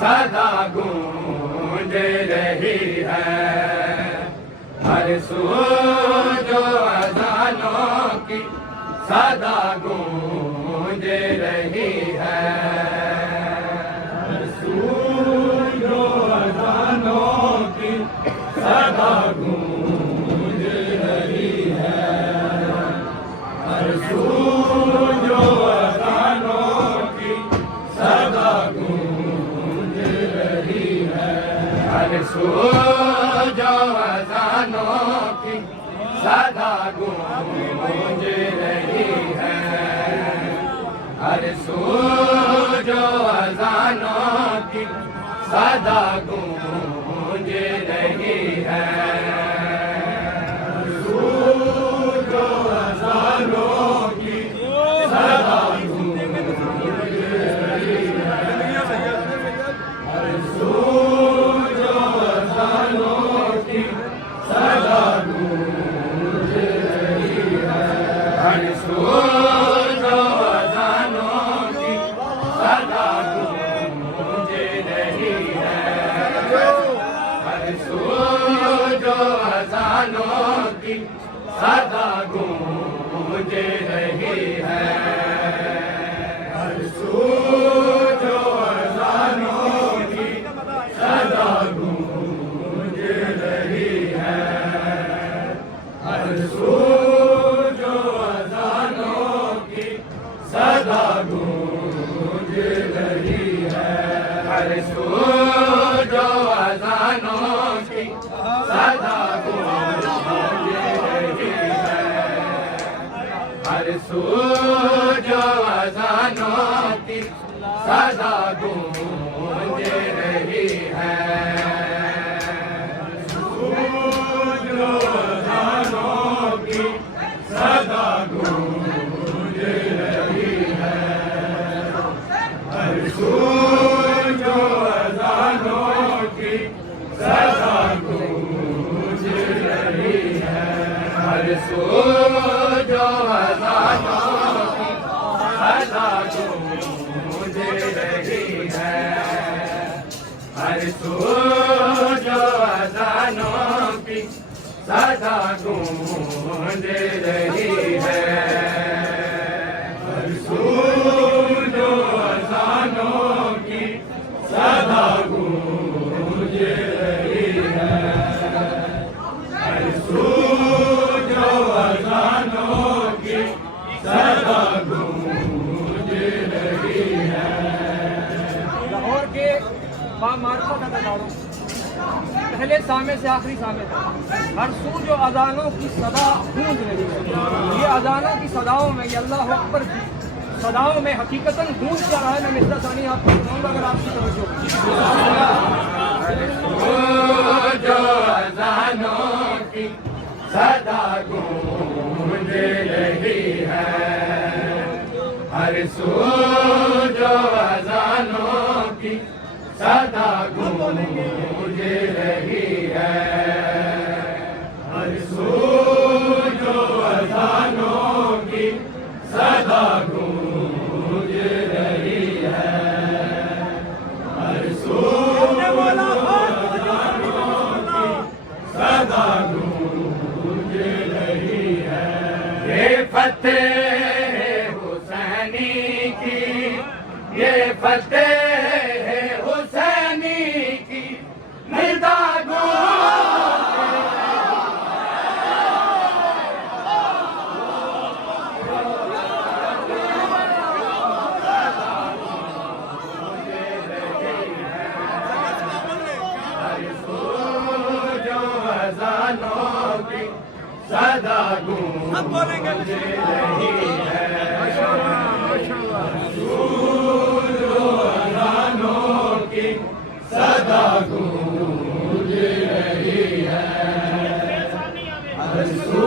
सदा गूंज रही है। हर सू जो अज़ानों की सदा गूंज रही है। हर सू जो अज़ानों की सदा गूंज रही है। हर सू जो अज़ानों की सदा गूंज रही है। हर सू जो अज़ानों की सदा गूंज रही है। हर सू जो अज़ानों की सदा गूंज रही है। हर सू जो अज़ानों की सदा गूंज रही है। हर सू जो अज़ानों की सदा गूंज रही है। हर सू जो अज़ानों की सदा गूंज रही है। हर सू जो अज़ानों की सदा गूंज रही है। हर सू जो अज़ानों की सदा गूंज रही है। हर सू जो अज़ानों की सदा गूंज रही है। हर सू जो अज़ानों की सदा गूंज रही है। हर सू जो अज़ानों की सदा गूंज रही है। जो अज़ानों की सदा गूंज रही है। हर सू जो अज़ानों की सदा गूंज रही है। हर सू जो अज़ानों की सदा गूंज रही है। हर सू जो अज़ानों की सदा गूंज रही है। हर सू जो अज़ानों की सदा गूंज रही है। हर सू जो अज़ानों की सदा गूंज रही है। लाहौर के बामार्फत अदाकारों पहले सामे से आखिरी सामे तक हर सू जो अजानों की सदा गूंज रही है। ये अजानों की सदाओं में, ये अल्लाह अकबर की सदाओं में हकीकतन गूंज क्या रहा है। मैं मिस्टर सानी आपको सुनाऊंगा अगर आपकी तवज्जो। जो अज़ानों की सदा गूंज रही है। हर सू जो अज़ानों की सदा गूंज रही है। हर सू जो अज़ानों की सदा गूंज रही है। हर सू जो अज़ानों की सदा गूंज रही है। ये फतेह हुसैनी की, ये फतेह हुसैनी की निदा सदा गूंज रही है। जो अज़ानों की सदा गूंज रही है। हर सू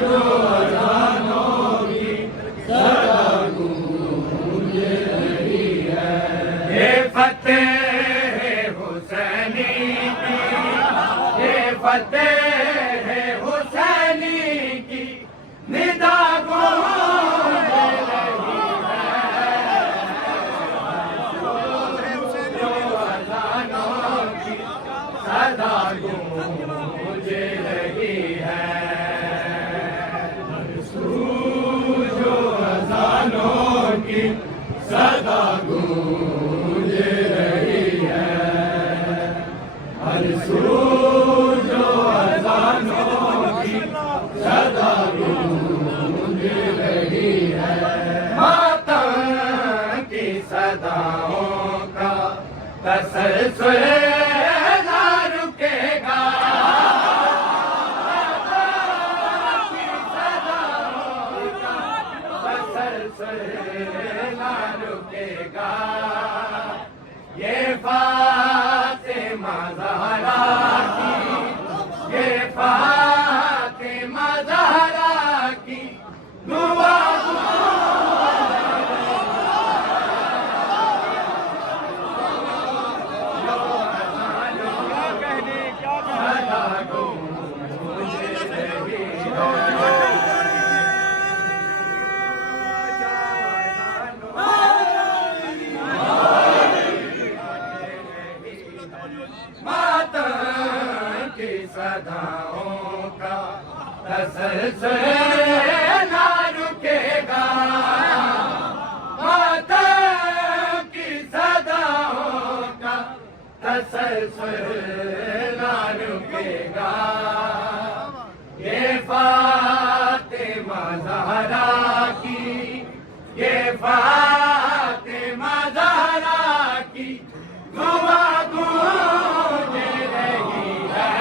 जो अज़ानों की सदा गूंज रही है। ये फतेह हुसैनी की, ये फतेह हुसैनी की निदा गूंज रही है। सदा गूंज रही है। हर सू जो अज़ानों की सदा गूंज रही है। मातम की सदाओं का तसलसल ना रुकेगा। ना रुकेगा। ये फातिमा ज़हरा की, ये फातिमा ज़हरा की दुआ सदाओं का तसलसल ना रुकेगा। मातम की सदाओं का तसलसल ना रुकेगा। ये फातिमा ज़हरा की, ये फातिमा ज़हरा की दुआ गूंज रही है।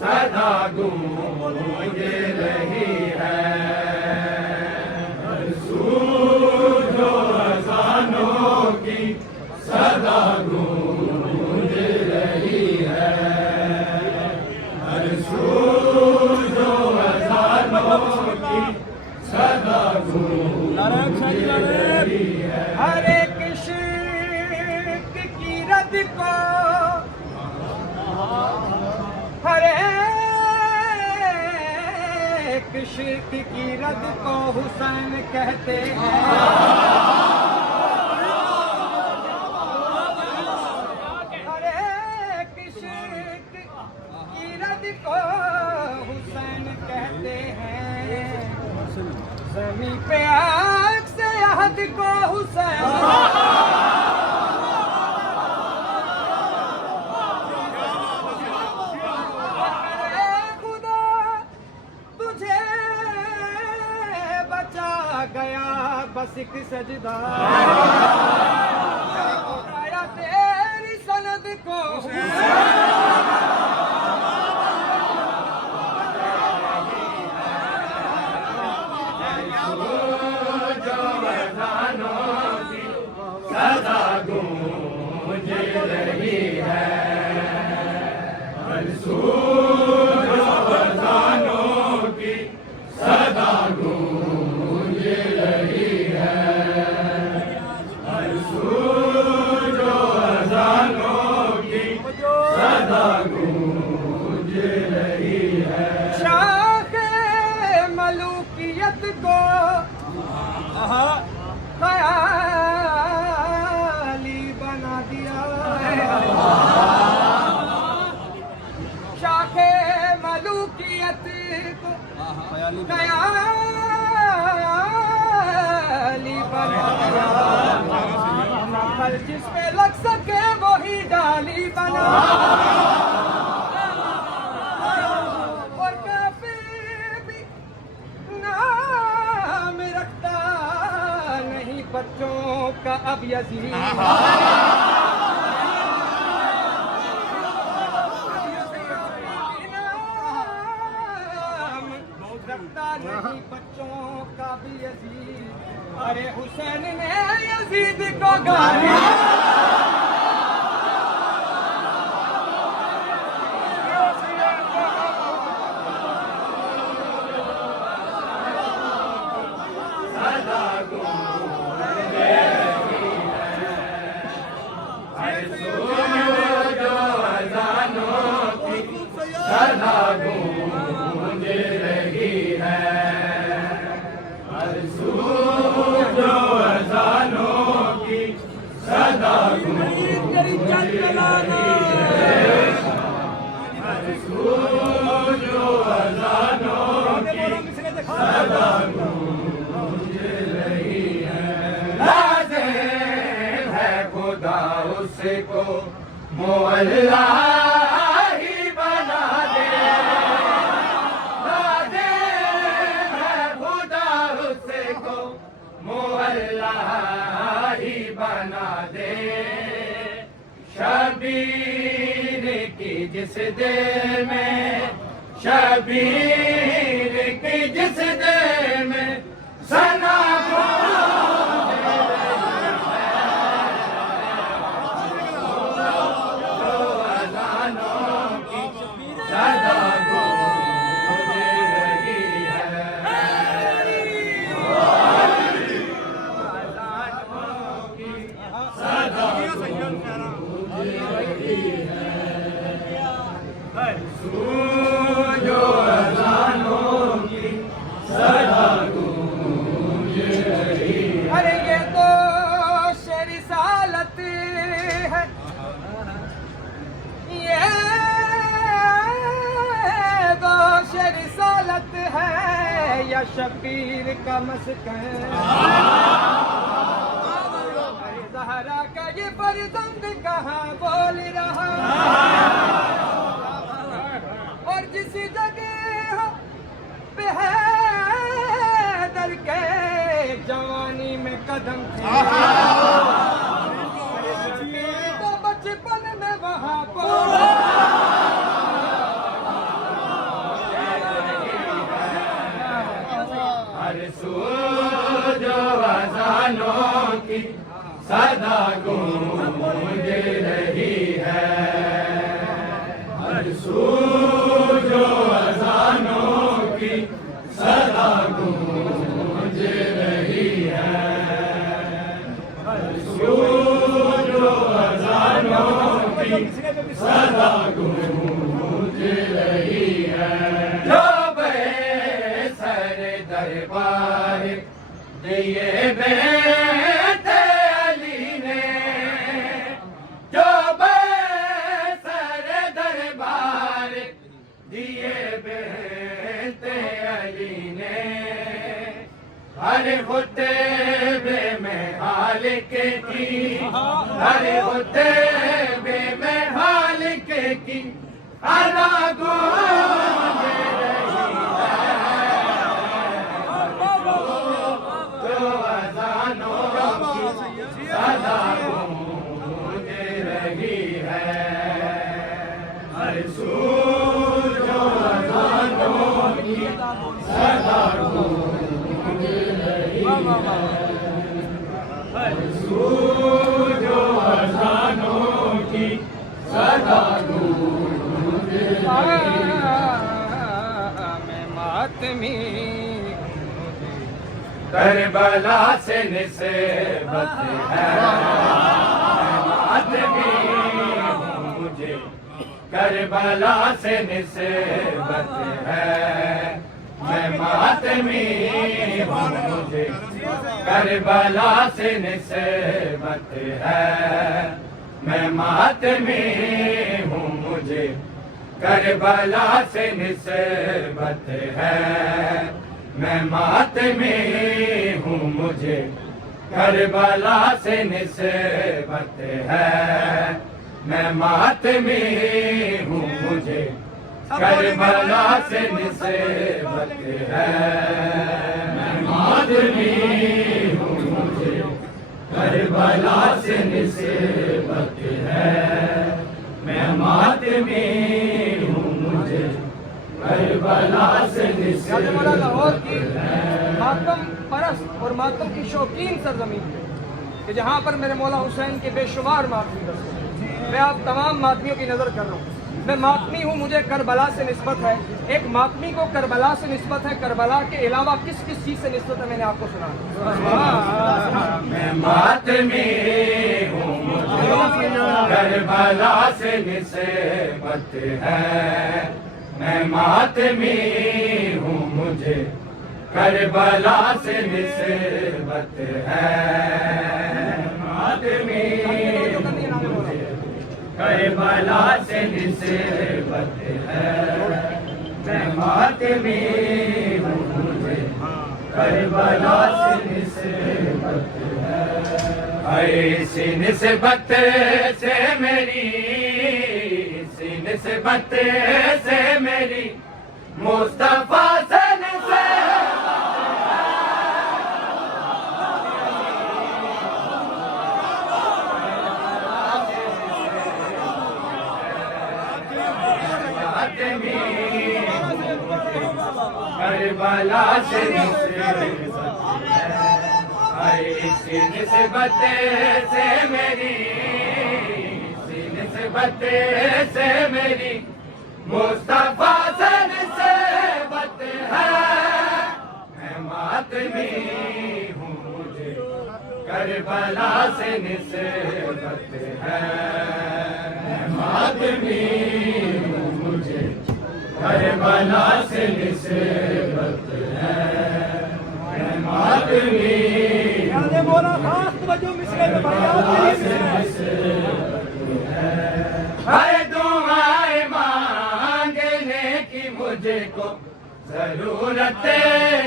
सदा गूंज रही है। हर सू जो अज़ानों की सदा गूंज रही है। हर सू जो अज़ानों की सदा गूंज रही है। हर एक शिर्क की रद को, हर एक शिर्क की रद को हुसैन कहते हैं। हर एक शिर्क की रद को हुसैन कहते हैं। ज़मीं पे आग से अहद को हुसैन गया बस एक सजदा उठाया तेरी सनद को। जो अज़ानों की सदा गूंज रही है। हर सू जो अज़ानों की सदा गूंज रही है। हर सू जो अज़ानों की सदा गूंज रही है। शाखे मलूकियत को ख़याली बना दिया। शाखे मलूकियत को ख़याली बना दिया। फल जिस पे लग सके वही डाली बना। और काफिर भी नाम रखता नहीं बच्चों का अब यजीद। रखता नहीं बच्चों का भी यजीद। अरे हुसैन ने यजीद को गाली। सदा गूंज रही है। हर सू जो अज़ानों की सदा गूंज रही है। हर सू जो अज़ानों की सदा गूंज अल्लाह ही बना दे खुदा उसको मोहल्ला ही बना दे शबीर की जिस दिल में शबीर की जिस दिल में सना अरे ये तो रिसालत है ये तो रिसालत है या शबीर का मस्कन ज़हरा का ये फर्जंद कहाँ बोल रहा और जिस जगह पे है दर के जवानी में कदम थे तो बचपन में वहाँ पड़ा हर सू जो अज़ानों की सदा गूंज रही है हर सू जो अज़ानों की सदा गूंज रही है हर सू जो अज़ानों की सदा गूंज रही है जो सर दरबार दिए बेत अली ने जो सर दरबार दिए बेत अली ने हर खुतबे में हाल के की हर खुतबे में हाल के की अदा गूंज रही जो अज़ानों की सदा गूंज रही है हर सू जो अज़ानों की सदा गूंज रही है हर सू जो अज़ानों की सदा गूंज रही है मैं मातमी करबला से निस्बत है मातमी मुझे करबला से निस्बत है मैं मातमी मुझे करबला से निस्बत है मैं मातमी हूँ मुझे करबला से निस्बत है मैं मातमी हूँ मुझे करबला से निस्बत है मैं मातमी हूँ मुझे करबला से निस्बत है मैं मातमी हूँ मुझे करबला से निस्बत है मैं मातमी हूँ मुझे करबला से मौला लाहौर की मातम परस्त और मातम की शौकीन सरजमीन है कि जहाँ पर मेरे मौला हुसैन के बेशुमार मातमी दस्त मैं आप तमाम मातमियों की नज़र कर रहा हूँ मैं मातमी हूँ मुझे करबला से निस्बत है एक मातमी को करबला से निस्बत है करबला के अलावा किस किस चीज़ से निस्बत है मैंने आपको सुना मैं मातमी हूँ मुझे करबला से निस्बत है मैं मातमी हूँ मुझे करबला से निस्बत है मातमी मुझे करबला से निस्बत है मैं मातमी हूँ मुझे करबला से निस्बत है ऐसी निस्बत से मेरी निस्बत से मेरी मुस्तफा से करबला से इसी निस्बत से मेरी, इसी निस्बत से मेरी मुस्तफा से निस्बत है। मैं मातमी हूँ मुझे करबला से निस्बत है। मैं मातमी हूँ मुझे करबला से निस्बत है। मैं मातमी बोला खास तवज्जो मिसरे में भाई हाय दुआएं मांगने की मुझको जरूरत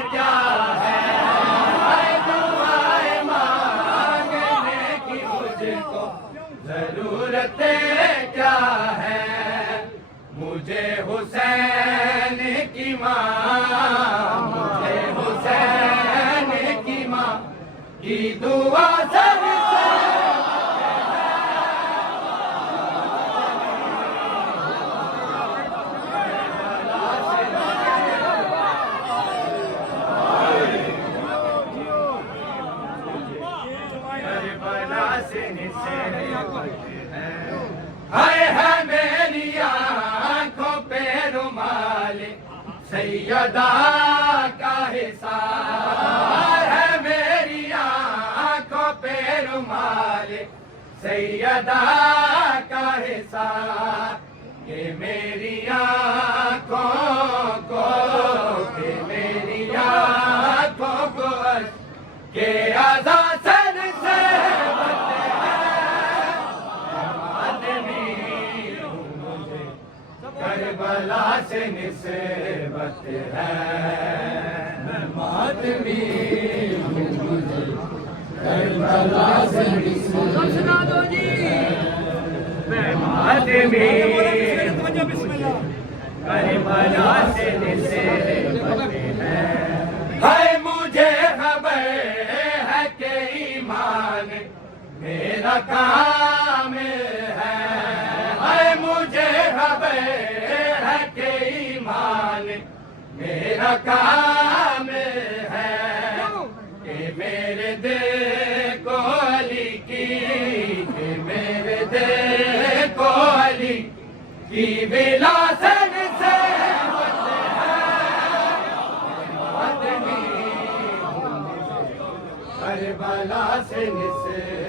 क्या है। हाय दुआएं मांगने की मुझको जरूरत क्या है। मुझे हुसैन की माँ, मुझे हुसैन की माँ की दुआ से हाय है मेरी आंखों पे रुमाल सैयदा का हिसाब है। मेरी आंखों पे रुमाल सैयदा का हिसाब। ये मेरी आंखों को, ये मेरी आंखों को के आजाद से करबला से निस्बत है। मैं मातमी हूँ मुझे करबला से निस्बत है। मैं मातमी करबला से निस्बत है। हाय मुझे खबर है कि ईमान मेरा काम है। हाय मुझे खबर है कि ईमान मेरा काम है। कि मेरे दिल को अली की, कि मेरे दिल को अली की विलासन से करबला से निस्बत